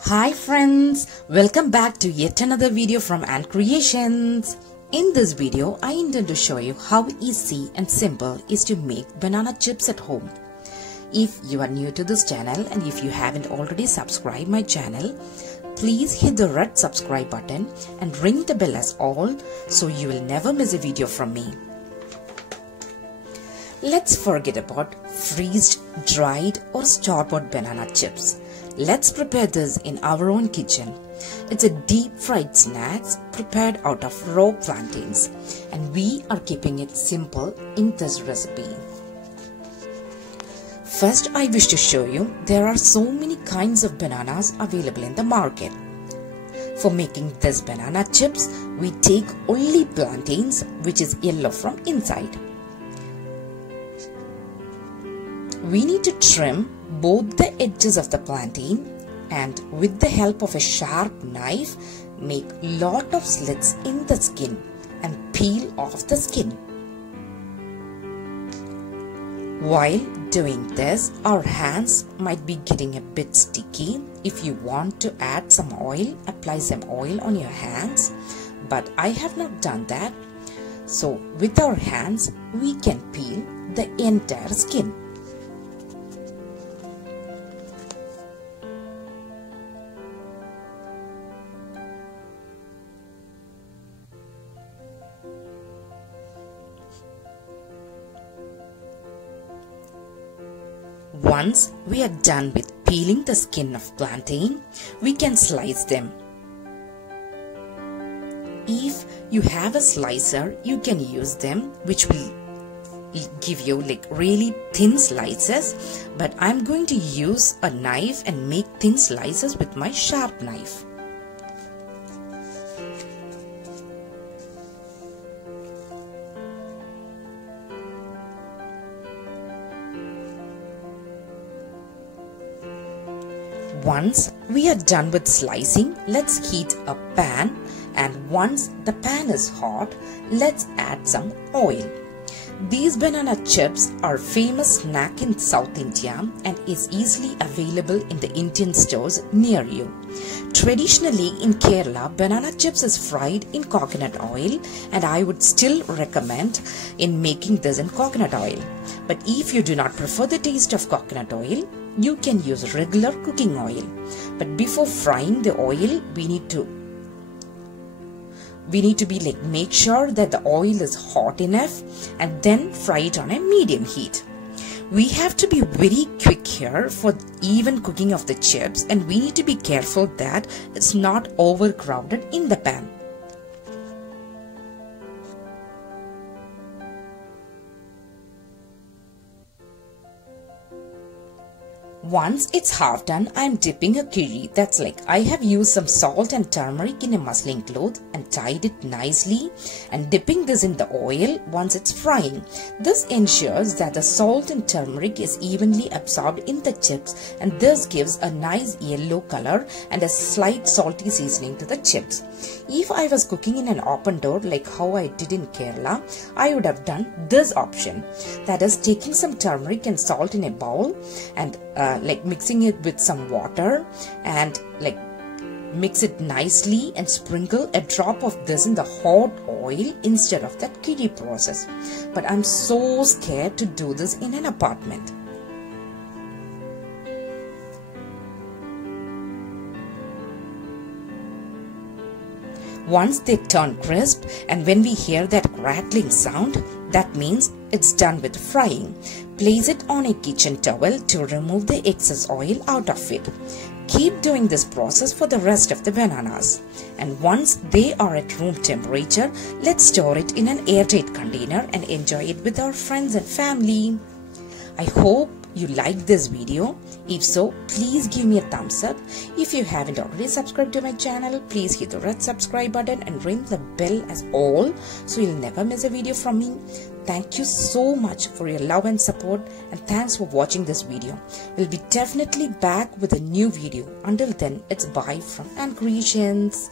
Hi friends, welcome back to yet another video from AnnCreations. In this video, I intend to show you how easy and simple is to make banana chips at home. If you are new to this channel and if you haven't already subscribed my channel, please hit the red subscribe button and ring the bell as all so you will never miss a video from me. Let's forget about freezed, dried or store-bought banana chips. Let's prepare this in our own kitchen. It's a deep fried snack prepared out of raw plantains, and we are keeping it simple in this recipe. First, I wish to show you there are so many kinds of bananas available in the market. For making this banana chips, we take only plantains, which is yellow from inside. We need to trim both the edges of the plantain and with the help of a sharp knife make lot of slits in the skin and peel off the skin. While doing this, our hands might be getting a bit sticky. If you want to add some oil, apply some oil on your hands, but I have not done that. So with our hands we can peel the entire skin. Once we are done with peeling the skin of plantain, we can slice them. If you have a slicer, you can use them, which will give you like really thin slices, but I'm going to use a knife and make thin slices with my sharp knife. Once we are done with slicing, let's heat a pan, and once the pan is hot, let's add some oil. These banana chips are famous snack in South India and is easily available in the Indian stores near you. Traditionally in Kerala, banana chips is fried in coconut oil, and I would still recommend in making this in coconut oil. But if you do not prefer the taste of coconut oil, you can use regular cooking oil. But before frying the oil, we need to be like make sure that the oil is hot enough and then fry it on a medium heat. We have to be very quick here for even cooking of the chips, and we need to be careful that it's not overcrowded in the pan. Once it's half done, I am dipping a curry. That's like I have used some salt and turmeric in a muslin cloth and tied it nicely and dipping this in the oil once it's frying. This ensures that the salt and turmeric is evenly absorbed in the chips, and this gives a nice yellow color and a slight salty seasoning to the chips. If I was cooking in an open door like how I did in Kerala, I would have done this option. That is taking some turmeric and salt in a bowl and like mixing it with some water and like mix it nicely and sprinkle a drop of this in the hot oil instead of that curry process. But I'm so scared to do this in an apartment. Once they turn crisp, and when we hear that crackling sound, that means it's done with frying. Place it on a kitchen towel to remove the excess oil out of it. Keep doing this process for the rest of the bananas. And once they are at room temperature, let's store it in an airtight container and enjoy it with our friends and family. I hope you liked this video. If so, please give me a thumbs up. If you haven't already subscribed to my channel, please hit the red subscribe button and ring the bell as all so you'll never miss a video from me. Thank you so much for your love and support, and thanks for watching this video. We'll be definitely back with a new video. Until then, it's bye from AnnCreations.